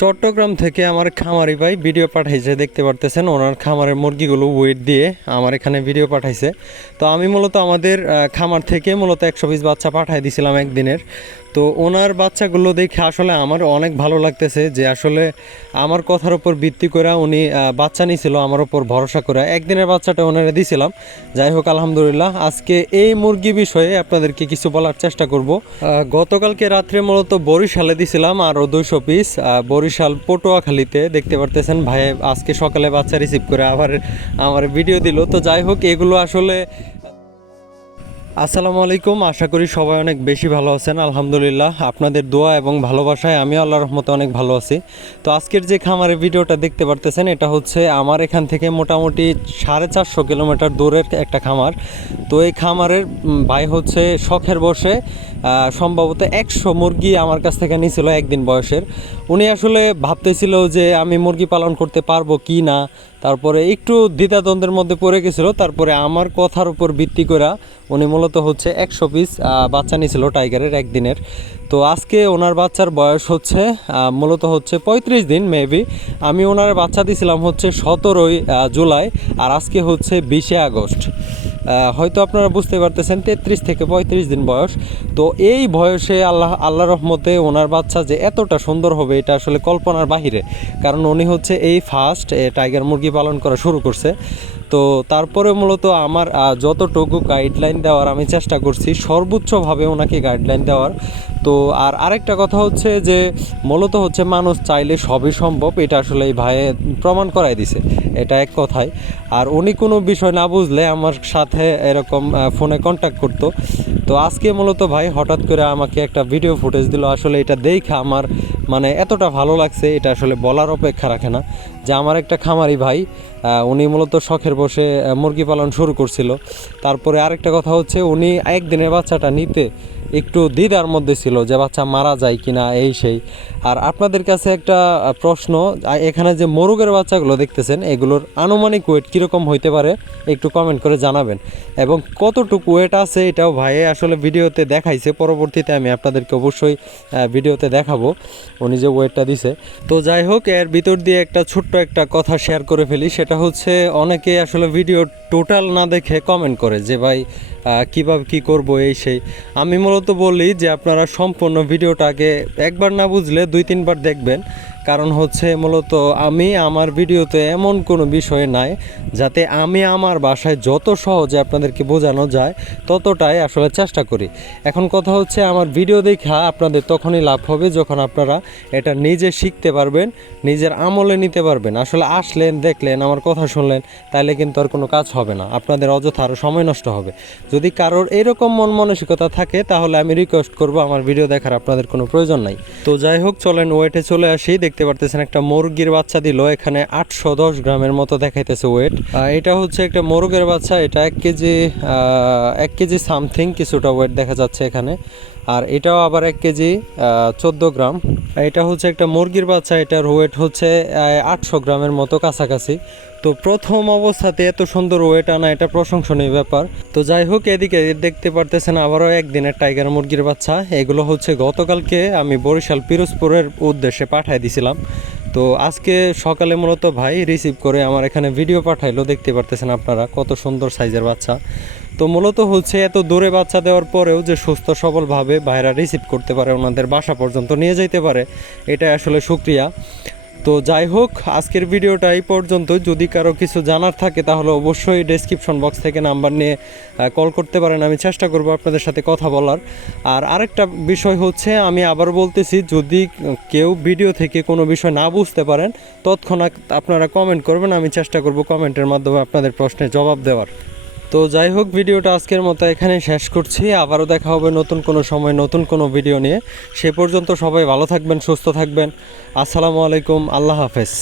চট্টগ্রাম থেকে আমার খামারি ভাই ভিডিও পাঠাইছে, দেখতে পারতেছেন ওনার খামারের মুরগিগুলো ওয়েট দিয়ে আমার এখানে ভিডিও পাঠাইছে। তো আমি মূলত আমাদের খামার থেকে মূলত একশো পিস বাচ্চা পাঠাই দিছিলাম একদিনের। তো ওনার বাচ্চাগুলো দেখে আসলে আমার অনেক ভালো লাগতেছে যে আসলে আমার কথার উপর ভিত্তি করে উনি বাচ্চা নিয়েছিল আমার উপর ভরসা করে। একদিনের বাচ্চাটা ওনারা দিছিলাম। যাই হোক, আলহামদুলিল্লাহ, আজকে এই মুরগি বিষয়ে আপনাদেরকে কিছু বলার চেষ্টা করব। গতকালকে রাত্রে মূলত বরিশালে দিছিলাম আরও দুইশো পিস বরিশাল পটুয়াখালীতে দেখতে পারতেছেন, ভাই আজকে সকালে বাচ্চা রিসিভ করে আবার আমার ভিডিও দিল। তো যাই হোক, এগুলো আসলে আসসালামু আলাইকুম, আশা করি সবাই অনেক বেশি ভালো আছেন, আলহামদুলিল্লাহ। আপনাদের দোয়া এবং ভালোবাসায় আমি আল্লাহ রহমতে অনেক ভালো আছি। তো আজকের যে খামারের ভিডিওটা দেখতে পারতেছেন, এটা হচ্ছে আমার এখান থেকে মোটামুটি সাড়ে চারশো কিলোমিটার দূরের একটা খামার। তো এই খামারের ভাই হচ্ছে শখের বসে। সম্ভবত একশো মুরগি আমার কাছ থেকে নিয়েছিল একদিন বয়সের। উনি আসলে ভাবতেছিল যে আমি মুরগি পালন করতে পারব কি না। তারপরে একটু দ্বিতাদ্বন্দ্বের মধ্যে পড়ে গেছিল। তারপরে আমার কথার উপর ভিত্তি করে উনি মূলত হচ্ছে একশো পিস বাচ্চা নিয়েছিল টাইগারের একদিনের। তো আজকে ওনার বাচ্চার বয়স হচ্ছে মূলত হচ্ছে পঁয়ত্রিশ দিন মেবি। আমি ওনার বাচ্চা দিয়েছিলাম হচ্ছে সতেরোই জুলাই, আর আজকে হচ্ছে বিশে আগস্ট। হয়তো আপনারা বুঝতে পারতেছেন, তেত্রিশ থেকে পঁয়ত্রিশ দিন বয়স। তো এই বয়সে আল্লাহ আল্লাহ রহমতে ওনার বাচ্চা যে এতটা সুন্দর হবে, এটা আসলে কল্পনার বাহিরে। কারণ উনি হচ্ছে এই ফার্স্ট টাইগার মুরগি পালন করা শুরু করছে। তো তারপরে মূলত আমার যতটুকু গাইডলাইন দেওয়ার আমি চেষ্টা করছি, সর্বোচ্চভাবে ওনাকে গাইডলাইন দেওয়ার। তো আর আরেকটা কথা হচ্ছে যে, মূলত হচ্ছে মানুষ চাইলে সবই সম্ভব, এটা আসলে এই ভাইয়ে প্রমাণ করাই দিছে। এটা এক কথায়। আর উনি কোনো বিষয় না বুঝলে আমার সাথে এরকম ফোনে কন্ট্যাক্ট করতো। তো আজকে মূলত ভাই হঠাৎ করে আমাকে একটা ভিডিও ফুটেজ দিল। আসলে এটা দেখা আমার মানে এতটা ভালো লাগছে, এটা আসলে বলার অপেক্ষা রাখে না। যে আমার একটা খামারি ভাই উনি মূলত শখের বসে মুরগি পালন শুরু করছিল। তারপরে আরেকটা কথা হচ্ছে, উনি একদিনের বাচ্চাটা নিতে একটু দ্বিধার মধ্যে ছিল যে বাচ্চা মারা যায় কি না এই সেই। আর আপনাদের কাছে একটা প্রশ্ন এখানে যে মোরগের বাচ্চাগুলো দেখতেছেন, এগুলোর আনুমানিক ওয়েট কীরকম হইতে পারে, একটু কমেন্ট করে জানাবেন। এবং কতটুকু ওয়েট আছে, এটাও ভাইয়ে আসলে ভিডিওতে দেখাইছে, পরবর্তীতে আমি আপনাদেরকে অবশ্যই ভিডিওতে দেখাবো, উনি যে ওয়েটটা দিছে। তো যাই হোক, এর ভিতর দিয়ে একটা ছোট্ট একটা কথা শেয়ার করে ফেলি, সেটা হচ্ছে অনেকে আসলে ভিডিও টোটাল না দেখে কমেন্ট করে যে, ভাই কীভাবে কি করব এই সেই? আমি মূলত বলি যে, আপনারা সম্পূর্ণ ভিডিওটাকে একবার না বুঝলে দুই, তিনবার দেখবেন। কারণ হচ্ছে মূলত আমি আমার ভিডিওতে এমন কোনো বিষয় নাই যাতে আমি আমার বাসায় যত সহজে আপনাদেরকে বোঝানো যায়, ততটাই আসলে চেষ্টা করি। এখন কথা হচ্ছে আমার ভিডিও দেখা আপনাদের তখনই লাভ হবে যখন আপনারা এটা নিজে শিখতে পারবেন, নিজের আমলে নিতে পারবেন। আসলে আসলেন, দেখলেন, আমার কথা শুনলেন তাহলে কিন্তু আর কোনো কাজ হবে না। আপনাদের অযথা আরও সময় নষ্ট হবে। যদি কারোর এরকম মন মানসিকতা থাকে, তাহলে আমি রিকোয়েস্ট করব আমার ভিডিও দেখার, আপনাদের কোনো প্রয়োজন নাই। তো যাই হোক, চলেন ওয়েটে চলে আসি। দেখতে পারতেছেন একটা মুরগির বাচ্চা দিল, এখানে আটশো দশ গ্রামের মতো দেখাইতেছে ওয়েট। এটা হচ্ছে একটা মোরগের বাচ্চা, এটা এক কেজি এক কেজি সামথিং কিছুটা ওয়েট দেখা যাচ্ছে এখানে। আর এটাও আবার এক কেজি চোদ্দ গ্রাম। এটা হচ্ছে একটা মুরগির বাচ্চা, এটার ওয়েট হচ্ছে আটশো গ্রামের মতো কাছাকাছি। তো প্রথম অবস্থাতে এত সুন্দর ওয়েট আনা এটা প্রশংসনীয় ব্যাপার। তো যাই হোক, এদিকে দেখতে পারতেছেন আবারও একদিনের টাইগার মুরগির বাচ্চা। এগুলো হচ্ছে গতকালকে আমি বরিশাল পিরোজপুরের উদ্দেশ্যে পাঠিয়ে দিছিলাম। তো আজকে সকালে মূলত ভাই রিসিভ করে আমার এখানে ভিডিও পাঠাইলো, দেখতে পারতেছেন আপনারা কত সুন্দর সাইজের বাচ্চা। তো মূলত হচ্ছে এত দূরে বাচ্চা দেওয়ার পরেও যে সুস্থ সবলভাবে ভাইরা রিসিভ করতে পারে, ওনাদের বাসা পর্যন্ত নিয়ে যেতে পারে এটা আসলে সুক্রিয়া। তো যাই হোক, আজকের ভিডিওটা এই পর্যন্ত। যদি কারও কিছু জানার থাকে, তাহলে অবশ্যই ডেসক্রিপশন বক্স থেকে নাম্বার নিয়ে কল করতে পারেন। আমি চেষ্টা করব আপনাদের সাথে কথা বলার। আর আরেকটা বিষয় হচ্ছে, আমি আবার বলতেছি, যদি কেউ ভিডিও থেকে কোনো বিষয় না বুঝতে পারেন, তৎক্ষণাৎ আপনারা কমেন্ট করবেন। আমি চেষ্টা করব কমেন্টের মাধ্যমে আপনাদের প্রশ্নের জবাব দেওয়ার। তো যাই হোক, ভিডিওটা আজকের মতো এখানে শেষ করছি। আবারও দেখা হবে নতুন কোনো সময়, নতুন কোনো ভিডিও নিয়ে। সে পর্যন্ত সবাই ভালো থাকবেন, সুস্থ থাকবেন। আসসালামু আলাইকুম, আল্লাহ হাফেজ।